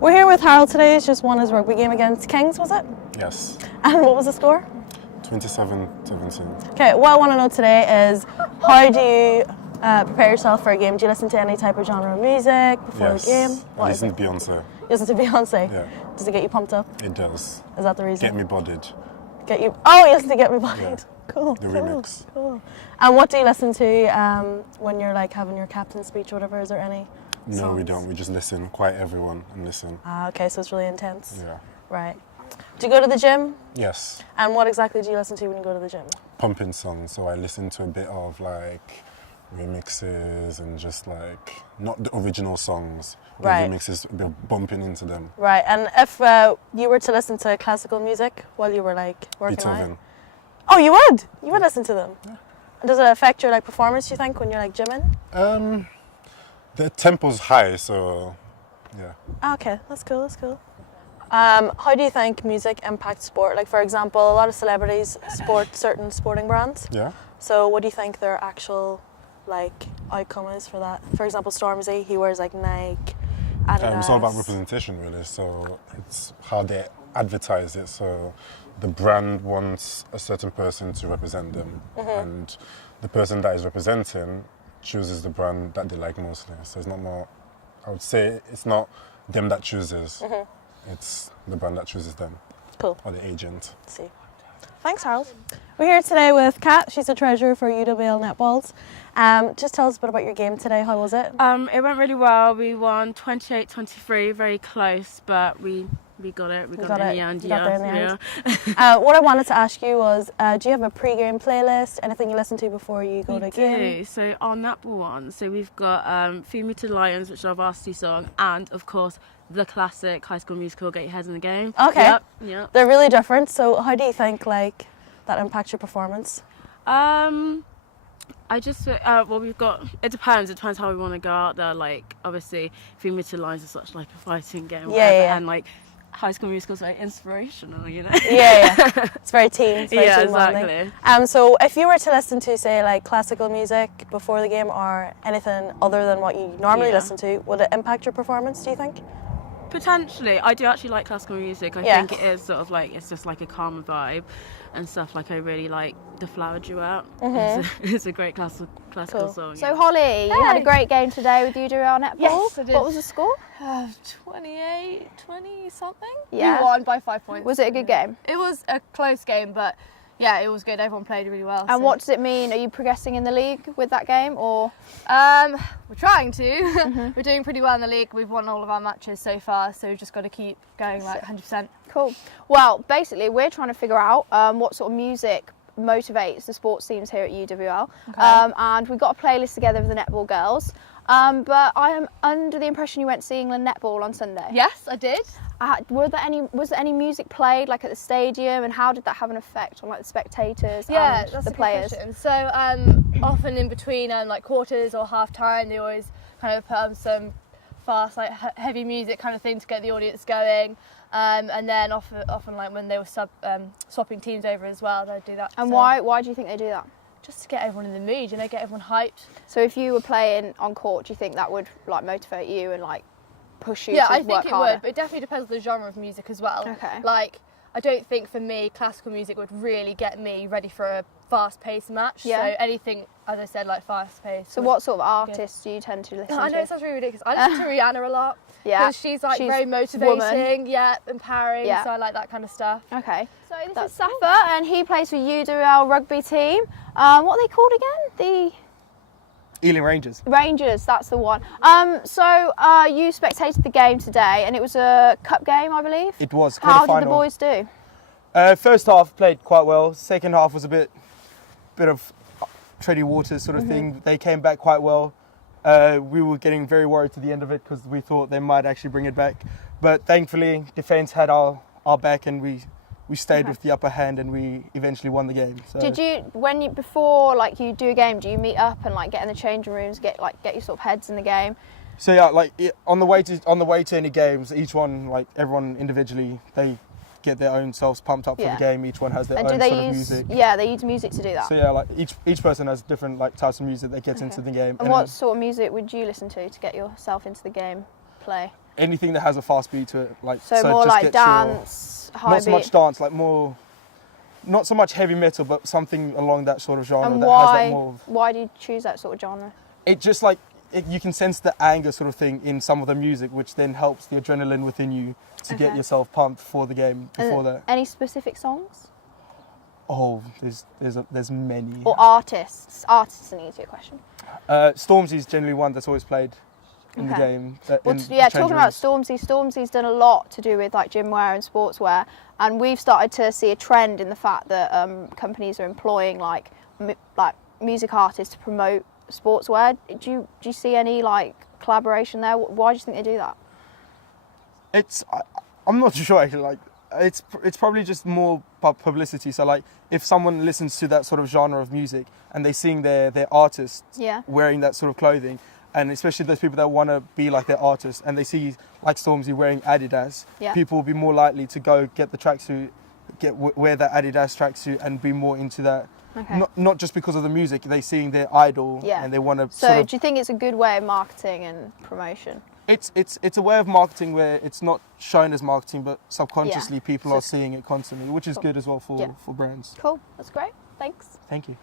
We're here with Harold today. He's just won his rugby game against Kings, was it? Yes. And what was the score? 27-17. Okay, what I want to know today is how do you prepare yourself for a game? Do you listen to any type of genre of music before the game? I listen to Beyonce. You listen to Beyonce? Yeah. Does it get you pumped up? It does. Is that the reason? Get me bodied. Get you? Oh, you listen to Get Me Bodied. Yeah. Cool. The remix. Cool. And what do you listen to when you're like having your captain's speech or whatever? Is there any? No, we songs? don't. We just listen. Quiet everyone and listen. Ah, okay, so it's really intense. Yeah. Right. Do you go to the gym? Yes. And what exactly do you listen to when you go to the gym? Pumping songs. So I listen to a bit of like remixes and just like not the original songs. The Right. remixes, we're bumping into them. Right. And if you were to listen to classical music while you were like working Beethoven. out? Oh, you would? You would listen to them? Yeah. And does it affect your like performance, you think, when you're like gymming? The tempo's high, so yeah. Oh, okay, that's cool, that's cool. How do you think music impacts sport? Like, for example, a lot of celebrities sport certain sporting brands. Yeah. So what do you think their actual like outcome is for that? For example, Stormzy, he wears like Nike, Adidas. It's all about representation, really. So it's how they advertise it. So the brand wants a certain person to represent them, and the person that is representing chooses the brand that they like mostly. So it's not more, I would say it's not them that chooses, it's the brand that chooses them. Cool. Or the agent. Let's see. Thanks, Harold. We're here today with Kat. She's the treasurer for UWL Netballs. Just tell us a bit about your game today. How was it? It went really well. We won 28-23, very close, but we got it. We got it in the end. You got there in the end. What I wanted to ask you was, do you have a pre-game playlist? Anything you listen to before you go to a game? We do. So our netball one. So we've got Feed Me to the Lions, which is our varsity song, and of course the classic High School Musical, Get Your Head in the Game. Okay. Yep. They're really different. So how do you think like that impacts your performance? I just well, we've got. It depends how we want to go out there. Like obviously, Feed Me to the Lions is such like a fighting game. Yeah. And like High School Musical is very inspirational, you know. Yeah. It's very teen. It's very Yeah, teen bonding. exactly. So if you were to listen to say like classical music before the game or anything other than what you normally listen to, would it impact your performance? Do you think? Potentially. I do actually like classical music. I think it is sort of like, it's just like a calmer vibe and stuff. Like I really like The Flower Duet. It's a great classical song. So Holly, you had a great game today with UWL Netball. Yes, I did. What was the score? 28, 20 something. Yeah. We won by 5 points. Was it a good game? It was a close game, but yeah, it was good. Everyone played really well. And what does it mean? Are you progressing in the league with that game, or? We're trying to. We're doing pretty well in the league. We've won all of our matches so far, so we've just got to keep going like 100%. Cool. Well, basically, we're trying to figure out what sort of music motivates the sports teams here at UWL. Okay. And we got a playlist together with the netball girls. But I am under the impression you went to see England netball on Sunday. Yes, I did. Was there any music played like at the stadium, and how did that have an effect on like the spectators Yeah, and that's the a good players? question. So often in between like quarters or half time, they always kind of put on some fast, like heavy music kind of thing to get the audience going. And then often like when they were swapping teams over as well, they'd do that. And so, why do you think they do that? Just to get everyone in the mood, you know, get everyone hyped. So if you were playing on court, do you think that would like motivate you and like push you Yeah, to I work think it harder? would, but it definitely depends on the genre of music as well. Okay. Like, I don't think for me classical music would really get me ready for a fast-paced match. Yeah. So anything, as I said, like fast-paced. So what sort of artists do you tend to listen I know to? it sounds really ridiculous. I listen to Rihanna a lot. Yeah. Because she's like very motivating, empowering. Yeah. So I like that kind of stuff. Okay. So this That's is Safa, and he plays for UWL rugby team. What are they called again? The Ealing Rangers. Rangers, that's the one. So you spectated the game today, and it was a cup game, I believe? It was. How did the quarter-final. boys do? First half played quite well. Second half was a bit of tready waters sort of thing. They came back quite well. We were getting very worried to the end of it because we thought they might actually bring it back. But thankfully, defence had our back, and we stayed with the upper hand, and we eventually won the game. So. Did you, before like you do a game, do you meet up and like get in the changing rooms, get your sort of heads in the game? So yeah, like on the way to any games, each one, like everyone individually, they get their own selves pumped up for the game. Each one has their own sort of music. Yeah, they use music to do that. So yeah, like each person has different like types of music that gets into the game. And what sort of music would you listen to get yourself into the game play? anything that has a fast beat to it. Like So more just like get dance, high not beat. so much dance, like more, not so much heavy metal, but something along that sort of genre And that has that more. why do you choose that sort of genre? It just like you can sense the anger sort of thing in some of the music, which then helps the adrenaline within you to get Okay. yourself pumped for the game. Before And that, any specific songs oh, there's many. or artists? Artists is an easier question. Stormzy's generally one that's always played in the Okay. game. Well, in yeah, change talking about rooms. Stormzy's done a lot to do with like gym wear and sportswear, and we've started to see a trend in the fact that companies are employing like music artists to promote sportswear. Do you see any like collaboration there? Why do you think they do that? I'm not sure actually. Like, it's probably just more publicity. So like, if someone listens to that sort of genre of music and they seeing their artists Yeah. wearing that sort of clothing, and especially those people that want to be like their artists, and they see like Stormzy wearing Adidas, Yeah. people will be more likely to go get the tracksuit, wear that Adidas tracksuit, and be more into that. Okay. Not just because of the music, they seeing their idol, Yeah. and they want to. So do you think it's a good way of marketing and promotion? It's a way of marketing where it's not shown as marketing, but subconsciously people So are seeing it constantly, which is Cool. good as well Yeah. for brands. Cool. That's great. Thanks. Thank you.